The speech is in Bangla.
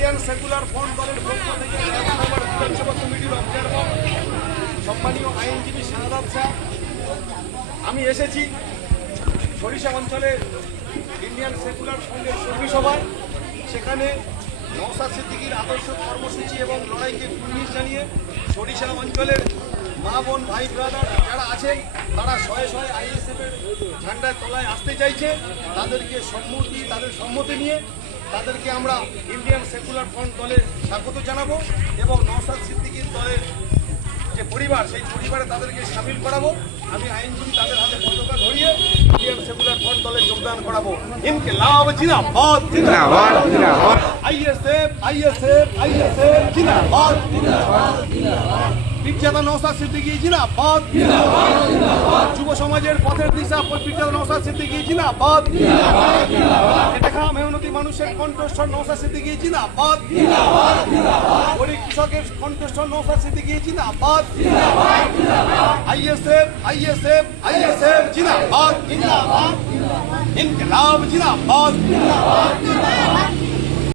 ইন্ডিয়ান সেকুলার ফ্রন্ট দলের পক্ষ থেকে বিধানসভা কমিটির অবজারভার সম্মানীয় আইনজীবী শাহাদাত শাহ, আমি এসেছি সরিষা অঞ্চলে ইন্ডিয়ান সেকুলার ফ্রন্টের কর্মী সভায়। সেখানে নওশাদ সিদ্দিকীর আদর্শ কর্মসূচি এবং লড়াইকে কুর্নিশ জানিয়ে সরিষা অঞ্চলের মা বোন ভাই ব্রাদার যারা আছেন তারা শয়ে শয়ে আইএসএফের ঝান্ডার তলায় আসতে চাইছে। তাদেরকে তাদের সম্মতি নিয়ে তাদেরকে আমরা ইন্ডিয়ান সেকুলার ফ্রন্ট দলে স্বাগত জানাবো এবং নওশাদ সিদ্দিকীর দলের যে পরিবার সেই পরিবারে তাদেরকে সামিল করাবো। আমি আইনজীবী তাদের হাতে পতাকা ধরিয়ে ইন্ডিয়ান সেকুলার ফ্রন্ট দলে যোগদান করাবো। ইনকিলাব জিন্দাবাদ, জিন্দাবাদ, জিন্দাবাদ। আইএসএফ, আইএসএফ, আইএসএফ জিন্দাবাদ, জিন্দাবাদ, জিন্দাবাদ। বিখ্যাত নওশাদ সিদ্দিকী জিন্দাবাদ, জিন্দাবাদ, জিন্দাবাদ। যুব সমাজের পথের দিশা বিখ্যাত নওশাদ সিদ্দিকী জিন্দাবাদ, জিন্দাবাদ, জিন্দাবাদ। দেখা মেহনতি মানুষের কণ্ঠস্বর নওশাদ সিদ্দিকী জিন্দাবাদ, জিন্দাবাদ, জিন্দাবাদ। গরিব কৃষকের কণ্ঠস্বর নওশাদ সিদ্দিকী জিন্দাবাদ, জিন্দাবাদ, জিন্দাবাদ। আইএসএফ, আইএসএফ, আইএসএফ জিন্দাবাদ, জিন্দাবাদ, জিন্দাবাদ। ইনকিলাব জিন্দাবাদ, জিন্দাবাদ, জিন্দাবাদ।